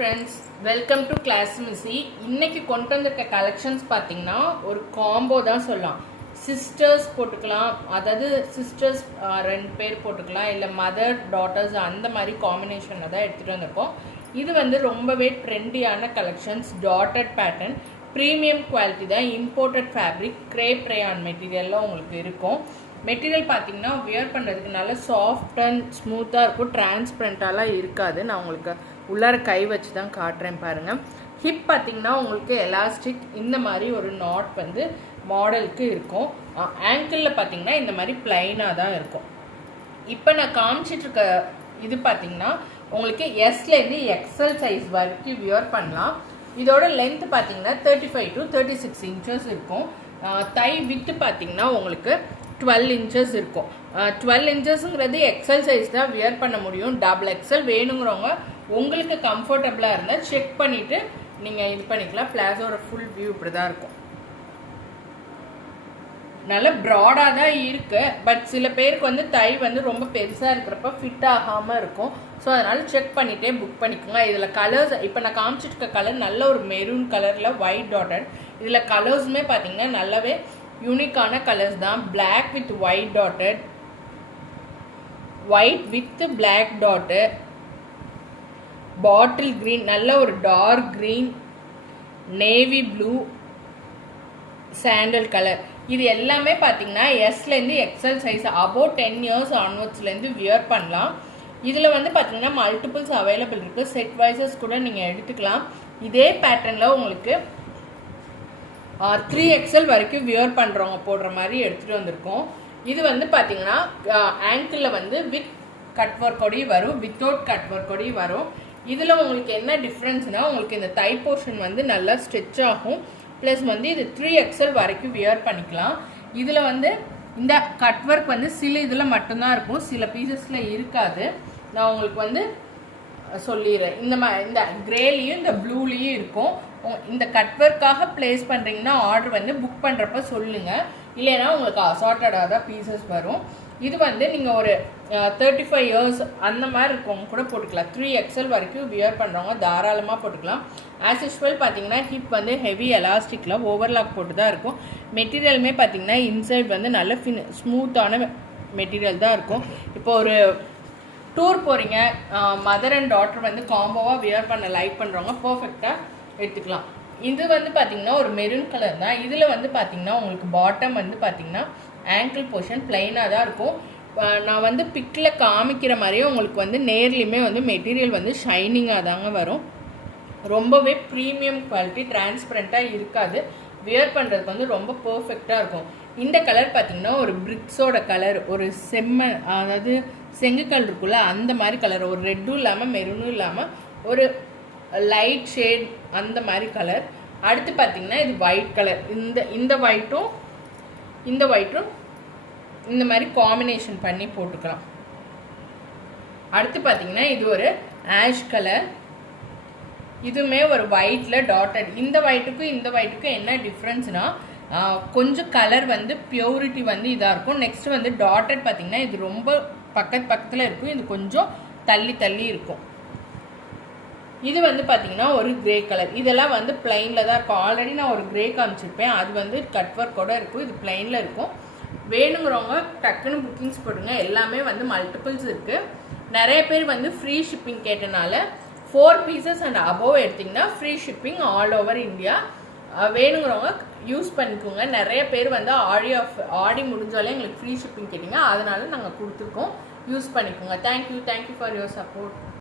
Friends, welcome to class missy. இன்னைக்கு கொண்டு வந்திருக்க கலெக்ஷன்ஸ் பார்த்தீங்கன்னா ஒரு காம்போ தான் சொல்லலாம். சிஸ்டர்ஸ் போட்டுக்கலாம், அதாவது சிஸ்டர்ஸ் 2 பேர் போட்டுக்கலாம், இல்லை மதர் டாட்டர்ஸ் அந்த மாதிரி காம்பினேஷனில் தான் எடுத்துகிட்டு வந்திருக்கோம். இது வந்து ரொம்பவே ட்ரெண்டியான collections. Dotted pattern, premium quality தான், இம்போர்ட்டட் ஃபேப்ரிக், கிரேப் ரேயான் மெட்டீரியல்லாம் உங்களுக்கு இருக்கும். மெட்டீரியல் பார்த்தீங்கன்னா வியர் பண்ணுறதுக்கு நல்லா சாஃப்ட் அண்ட் ஸ்மூத்தாக இருக்கும், டிரான்ஸ்பரண்ட்டாலாம் இருக்காது. நான் உங்களுக்கு உள்ளார கை வச்சு தான் காட்டுறேன் பாருங்கள். ஹிப் பார்த்தீங்கன்னா உங்களுக்கு எலாஸ்டிக் இந்த மாதிரி ஒரு நாட் வந்து மாடலுக்கு இருக்கும். ஆங்கிளில் பார்த்தீங்கன்னா இந்த மாதிரி பிளைனாக தான் இருக்கும். இப்போ நான் காமிச்சிட்ருக்க இது பார்த்தீங்கன்னா உங்களுக்கு எஸ்லேருந்து எக்ஸல் சைஸ் வரைக்கும் வியர் பண்ணலாம். இதோட லென்த் பார்த்தீங்கன்னா 35 to 36 இன்ச்சஸ் இருக்கும். தை வித்து பார்த்தீங்கன்னா உங்களுக்கு 12 இன்ச்சஸ் இருக்கும். 12 இன்ச்சஸ்ங்கிறது எக்ஸல் சைஸ் தான் வியர் பண்ண முடியும். டபுள் எக்ஸல் வேணுங்கிறவங்க உங்களுக்கு கம்ஃபர்டபுளாக இருந்தால் செக் பண்ணிவிட்டு நீங்கள் இது பண்ணிக்கலாம். பிளாஸோட ஃபுல் வியூ இப்படி தான் இருக்கும். நல்ல ப்ராடாக தான் இருக்குது, பட் சில பேருக்கு வந்து தை வந்து ரொம்ப பெருசாக இருக்கிறப்ப ஃபிட் ஆகாமல் இருக்கும். ஸோ அதனால் செக் பண்ணிகிட்டே புக் பண்ணிக்கோங்க. இதில் கலர்ஸ் இப்போ நான் காமிச்சிருக்க கலர் நல்ல ஒரு மெரூன் கலரில் ஒயிட் டாட்டட். இதில் கலர்ஸுமே பார்த்தீங்கன்னா நல்லாவே யூனிக்கான கலர்ஸ் தான். Black with white dotted, white with black dot, bottle green, நல்ல ஒரு dark green, navy blue, sandal colour. இது எல்லாமே பார்த்தீங்கன்னா எஸ்லேருந்து எக்ஸல் சைஸ் அபோவ் 10 இயர்ஸ் ஆன்வர்ட்ஸ்லேருந்து வியர் பண்ணலாம். இதில் வந்து பார்த்தீங்கன்னா மல்டிபிள்ஸ் அவைலபிள் இருக்குது. செட் வைசஸ் கூட நீங்கள் எடுத்துக்கலாம். இதே பேட்டர்னில் உங்களுக்கு 3XL வரைக்கும் வியர் பண்ணுறவங்க போடுற மாதிரி எடுத்துகிட்டு வந்திருக்கோம். இது வந்து பார்த்தீங்கன்னா ஆங்கிளில் வந்து வித் கட் ஒர்க்கோடையும் வரும், வித்தவுட் கட் ஒர்க்கோடையும் வரும். இதில் உங்களுக்கு என்ன டிஃப்ரென்ஸ்னால் உங்களுக்கு இந்த தை போர்ஷன் வந்து நல்லா ஸ்ட்ரெச் ஆகும். ப்ளஸ் வந்து இது 3XL வரைக்கும் வியர் பண்ணிக்கலாம். இதில் வந்து இந்த கட் ஒர்க் வந்து சில இதில் மட்டும்தான் இருக்கும், சில பீசஸில் இருக்காது. நான் உங்களுக்கு வந்து சொல்லிடுறேன். இந்த கிரேலையும் இந்த ப்ளூலேயும் இருக்கும். இந்த கட் ஒர்க்காக பிளேஸ் பண்ணுறீங்கன்னா ஆர்டர் வந்து புக் பண்ணுறப்ப சொல்லுங்கள், இல்லைன்னா உங்களுக்கு அசார்ட்டடாக தான் பீசஸ் வரும். இது வந்து நீங்கள் ஒரு 35 இயர்ஸ் அந்த மாதிரி இருக்கவங்க கூட போட்டுக்கலாம். 3XL வரைக்கும் வியர் பண்ணுறவங்க தாராளமாக போட்டுக்கலாம். ஆஸ் யூஸ்வல் பார்த்தீங்கன்னா ஹிப் வந்து ஹெவி எலாஸ்டிக்கில் ஓவர்லாக் போட்டு தான் இருக்கும். மெட்டீரியலுமே பார்த்தீங்கன்னா இன்சைட் வந்து நல்ல ஸ்மூத்தான மெட்டீரியல் தான் இருக்கும். இப்போ ஒரு டூர் போகிறீங்க, மதர் அண்ட் டாட்டர் வந்து காம்போவாக வியர் பண்ண லைக் பண்ணுறவங்க பர்ஃபெக்டாக எடுத்துக்கலாம். இது வந்து பார்த்தீங்கன்னா ஒரு மெரூன் கலர் தான். இதில் வந்து பார்த்தீங்கன்னா உங்களுக்கு பாட்டம் வந்து பார்த்தீங்கன்னா ஆங்கிள் போர்ஷன் பிளைனாக தான் இருக்கும். நான் வந்து பிக்கில் காமிக்கிற மாதிரியே உங்களுக்கு வந்து நேர்லையுமே வந்து மெட்டீரியல் வந்து ஷைனிங்காக தாங்க வரும். ரொம்பவே ப்ரீமியம் குவாலிட்டி, டிரான்ஸ்பரண்ட்டாக இருக்காது. வியர் பண்ணுறதுக்கு வந்து ரொம்ப பர்ஃபெக்டாக இருக்கும். இந்த கலர் பார்த்தீங்கன்னா ஒரு பிரிக்ஸோட கலர், ஒரு அதாவது செங்கக்கல் இருக்குல்ல அந்த மாதிரி கலர், ஒரு ரெட்டும் இல்லாமல் மெரூனும் இல்லாமல் ஒரு லைட் ஷேட் அந்த மாதிரி கலர். அடுத்து பார்த்தீங்கன்னா இது ஒயிட் கலர். இந்த ஒயிட்டும் இந்த மாதிரி காம்பினேஷன் பண்ணி போட்டுக்கலாம். அடுத்து பார்த்தீங்கன்னா இது ஒரு ஆஷ் கலர், இதுவுமே ஒரு ஒயிட்டில் டாட்டட். இந்த ஒயிட்டுக்கும் என்ன டிஃப்ரென்ஸ்னால் கொஞ்சம் கலர் வந்து பியூரிட்டி வந்து இதாக இருக்கும். நெக்ஸ்ட் வந்து டாட்டட் பார்த்தீங்கன்னா இது ரொம்ப பக்கத்தில் இருக்கும், இது கொஞ்சம் தள்ளி இருக்கும். இது வந்து பார்த்தீங்கன்னா ஒரு கிரே கலர். இதெல்லாம் வந்து பிளைனில் தான் இருக்கும். ஆல்ரெடி நான் ஒரு கிரே காமிச்சிருப்பேன், அது வந்து கட் ஒர்க்கோட இருக்கும். இது பிளைனில் இருக்கும். வேணுங்கிறவங்க டக்குன்னு புக்கிங்ஸ் போடுங்க. எல்லாமே வந்து மல்டிபிள்ஸ் இருக்குது. நிறைய பேர் வந்து ஃப்ரீ ஷிப்பிங் கேட்டனால 4 பீசஸ் அண்ட் அபோவ் எடுத்திங்கன்னா free shipping all over India. வேணுங்கிறவங்க யூஸ் பண்ணிக்கோங்க. நிறைய பேர் வந்து ஆடி முடிஞ்சாலே எங்களுக்கு ஃப்ரீ ஷிப்பிங் கேட்டிங்க, அதனால நாங்கள் கொடுத்துருக்கோம். யூஸ் பண்ணிக்கோங்க. Thank you for your support.